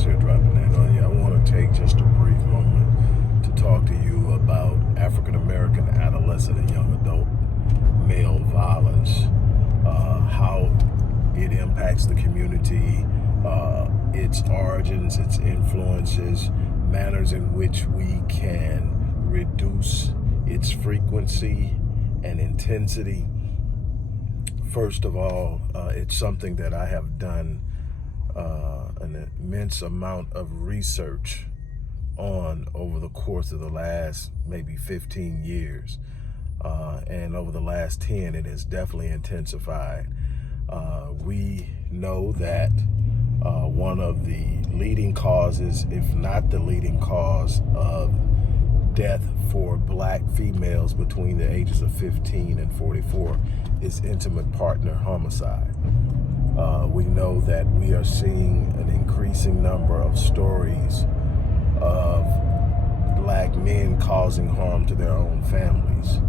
Wallace here, dropping that on you. I want to take just a brief moment to talk to you about African American adolescent and young adult male violence, how it impacts the community, its origins, its influences, manners in which we can reduce its frequency and intensity. First of all, it's something that I have done an immense amount of research on over the course of the last maybe 15 years. And over the last 10, it has definitely intensified. We know that one of the leading causes, if not the leading cause, of death for black females between the ages of 15 and 44 is intimate partner homicide. We know that we are seeing an increasing number of stories of black men causing harm to their own families.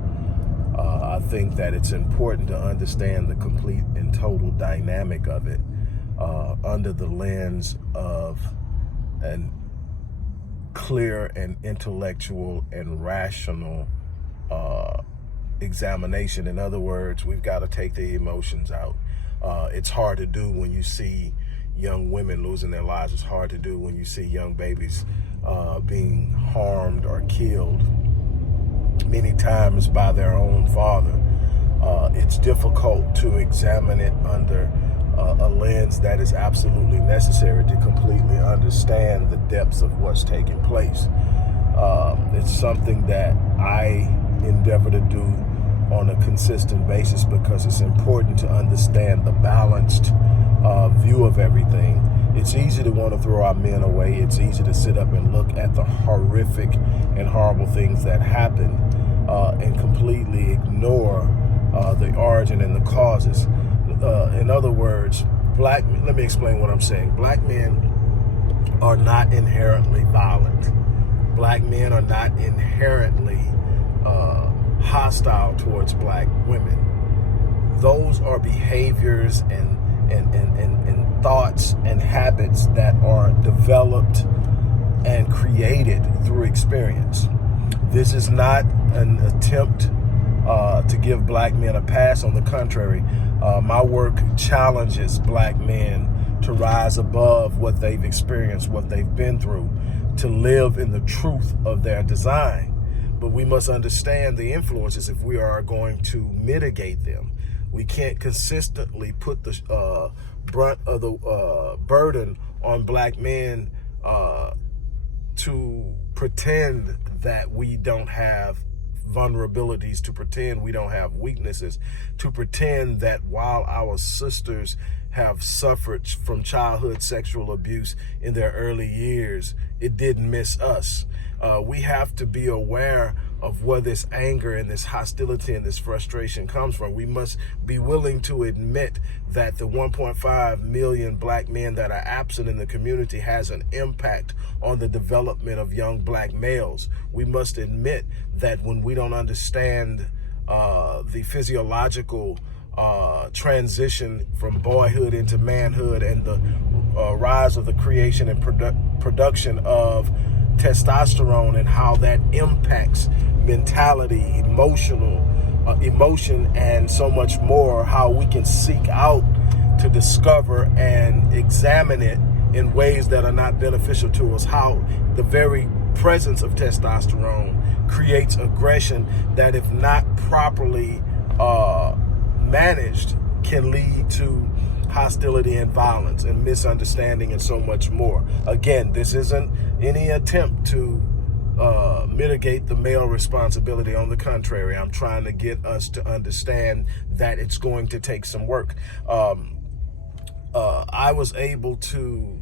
I think that it's important to understand the complete and total dynamic of it under the lens of an clear and intellectual and rational examination. In other words, we've got to take the emotions out. It's hard to do when you see young women losing their lives. It's hard to do when you see young babies being harmed or killed, many times by their own father. It's difficult to examine it under a lens that is absolutely necessary to completely understand the depths of what's taking place. It's something that I endeavor to do on a consistent basis because it's important to understand the balanced view of everything. It's easy to want to throw our men away. It's easy to sit up and look at the horrific and horrible things that happen and completely ignore the origin and the causes. In other words, let me explain what I'm saying. Black men are not inherently violent. Black men are not inherently hostile towards black women. Those are behaviors and thoughts and habits that are developed and created through experience. This is not an attempt to give black men a pass. On the contrary, my work challenges black men to rise above what they've experienced, what they've been through, to live in the truth of their design. But we must understand the influences if we are going to mitigate them. We can't consistently put the brunt of the burden on black men to pretend that we don't have vulnerabilities, to pretend we don't have weaknesses, to pretend that while our sisters have suffered from childhood sexual abuse in their early years, it didn't miss us. We have to be aware of where this anger and this hostility and this frustration comes from. We must be willing to admit that the 1.5 million black men that are absent in the community has an impact on the development of young black males. We must admit that when we don't understand the physiological transition from boyhood into manhood and the rise of the creation and production of testosterone and how that impacts mentality, emotion, and so much more, how we can seek out to discover and examine it in ways that are not beneficial to us, how the very presence of testosterone creates aggression that, if not properly managed, can lead to hostility and violence and misunderstanding and so much more. Again, this isn't any attempt to mitigate the male responsibility. On the contrary, I'm trying to get us to understand that it's going to take some work. I was able to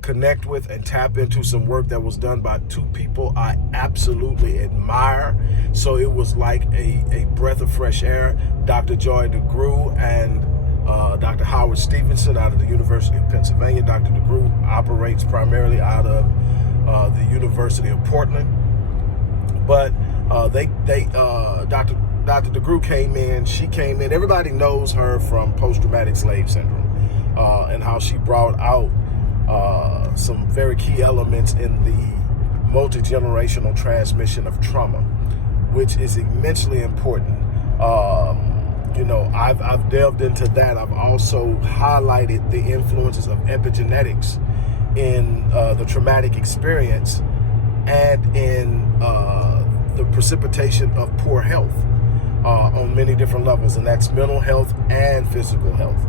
connect with and tap into some work that was done by two people I absolutely admire. So it was like a breath of fresh air. Dr. Joy DeGruy and Dr. Howard Stevenson out of the University of Pennsylvania. Dr. DeGruy operates primarily out of the University of Portland. But Dr. DeGruy came in, everybody knows her from post-traumatic slave syndrome and how she brought out some very key elements in the multi-generational transmission of trauma, which is immensely important. I've delved into that. I've also highlighted the influences of epigenetics in the traumatic experience and in the precipitation of poor health on many different levels, and that's mental health and physical health.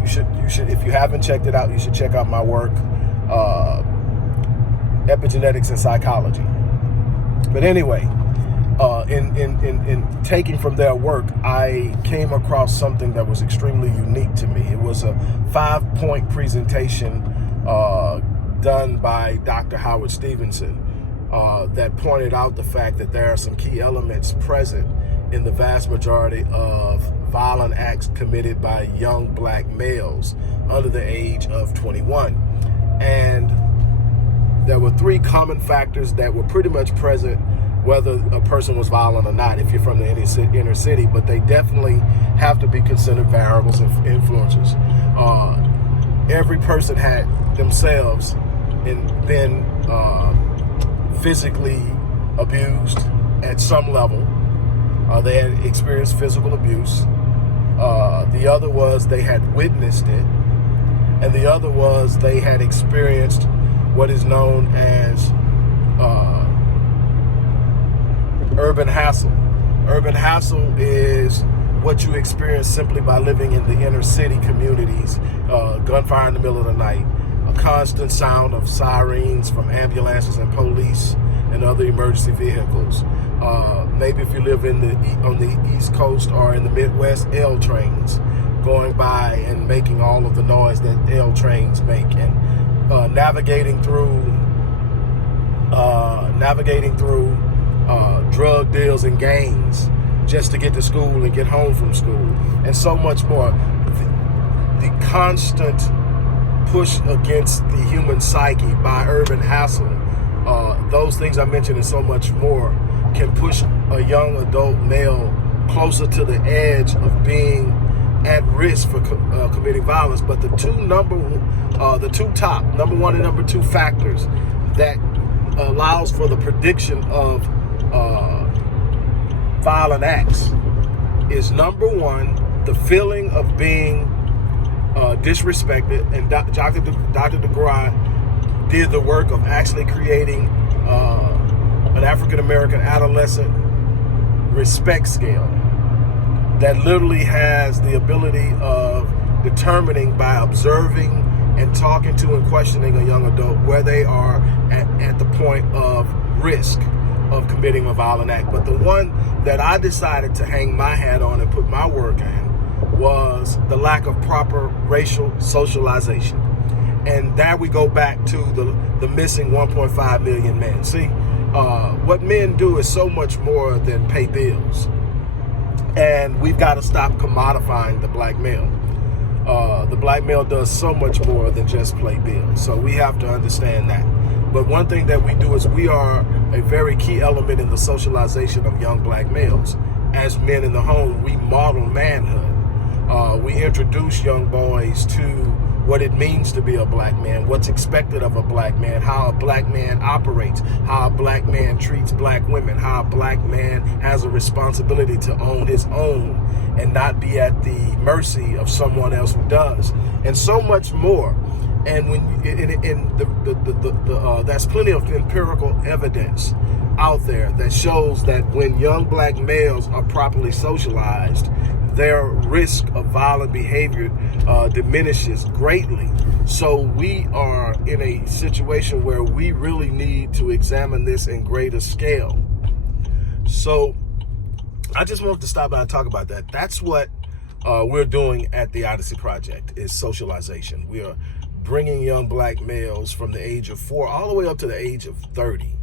You should, if you haven't checked it out, you should check out my work, Epigenetics and Psychology. But anyway, in taking from their work, I came across something that was extremely unique to me. It was a 5-point presentation done by Dr. Howard Stevenson that pointed out the fact that there are some key elements present in the vast majority of violent acts committed by young black males under the age of 21. And there were 3 common factors that were pretty much present whether a person was violent or not, if you're from the inner city, but they definitely have to be considered variables and influencers. Every person had themselves been physically abused at some level. They had experienced physical abuse. The other was they had witnessed it. And the other was they had experienced what is known as urban hassle. Urban hassle is what you experience simply by living in the inner city communities, gunfire in the middle of the night, a constant sound of sirens from ambulances and police and other emergency vehicles. Maybe if you live on the East Coast or in the Midwest, L trains going by and making all of the noise that L trains make, and navigating through drug deals and gangs just to get to school and get home from school, and so much more. The constant push against the human psyche by urban hassle, those things I mentioned and so much more, can push a young adult male closer to the edge of being at risk for committing violence. But the two top, number 1 and number 2 factors that allows for the prediction of violent acts is, number 1, the feeling of being disrespected. And Dr. DeGraw did the work of actually creating an African-American adolescent respect scale that literally has the ability of determining by observing and talking to and questioning a young adult where they are at the point of risk of committing a violent act. But the one that I decided to hang my hat on and put my work in was the lack of proper racial socialization. And there we go back to the missing 1.5 million men. See, what men do is so much more than pay bills. And we've got to stop commodifying the black male. The black male does so much more than just pay bills. So we have to understand that. But one thing that we do is we are a very key element in the socialization of young black males. As men in the home, we model manhood. We introduce young boys to what it means to be a black man, what's expected of a black man, how a black man operates, how a black man treats black women, how a black man has a responsibility to own his own and not be at the mercy of someone else who does, and so much more. And when that's plenty of empirical evidence out there that shows that when young black males are properly socialized, their risk of violent behavior diminishes greatly. So we are in a situation where we really need to examine this in greater scale. So I just wanted to stop by and talk about that. That's what we're doing at the Odyssey Project, is socialization. We are bringing young black males from the age of 4 all the way up to the age of 30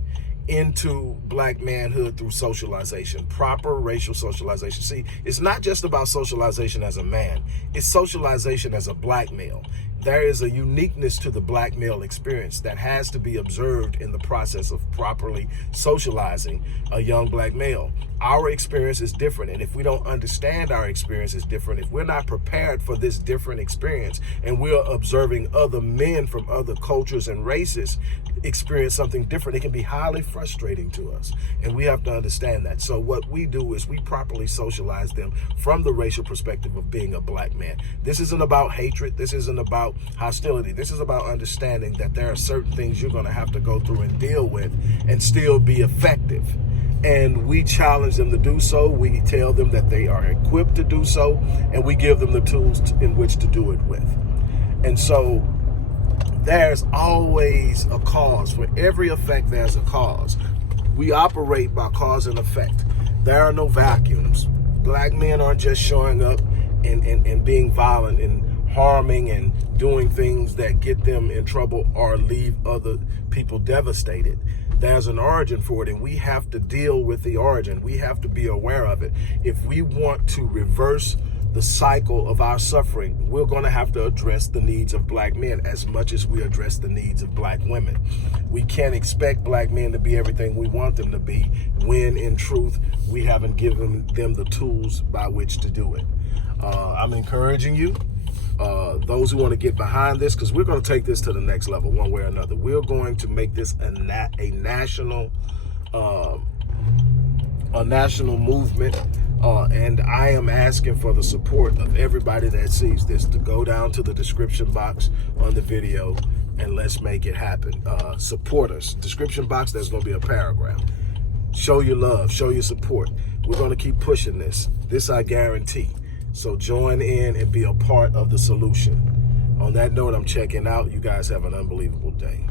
into black manhood through socialization, proper racial socialization. See, it's not just about socialization as a man, it's socialization as a black male. there is a uniqueness to the black male experience that has to be observed in the process of properly socializing a young black male. Our experience is different, and if we don't understand our experience is different, if we're not prepared for this different experience, and we're observing other men from other cultures and races experience something different, it can be highly frustrating to us, and we have to understand that. So what we do is we properly socialize them from the racial perspective of being a black man. This isn't about hatred. This isn't about hostility. This is about understanding that there are certain things you're going to have to go through and deal with and still be effective. And we challenge them to do so. We tell them that they are equipped to do so, and we give them the tools in which to do it with. And so there's always a cause. For every effect, there's a cause. We operate by cause and effect. There are no vacuums. Black men aren't just showing up and being violent and harming and doing things that get them in trouble or leave other people devastated. There's an origin for it, and we have to deal with the origin. We have to be aware of it. If we want to reverse the cycle of our suffering, we're going to have to address the needs of black men as much as we address the needs of black women. We can't expect black men to be everything we want them to be when, in truth, we haven't given them the tools by which to do it. I'm encouraging you, those who want to get behind this, because we're going to take this to the next level one way or another. We're going to make this a national movement, and I am asking for the support of everybody that sees this to go down to the description box on the video and let's make it happen. Support us. Description box, there's going to be a paragraph. Show your love, show your support. We're going to keep pushing this. This I guarantee. So join in and be a part of the solution. On that note, I'm checking out. You guys have an unbelievable day.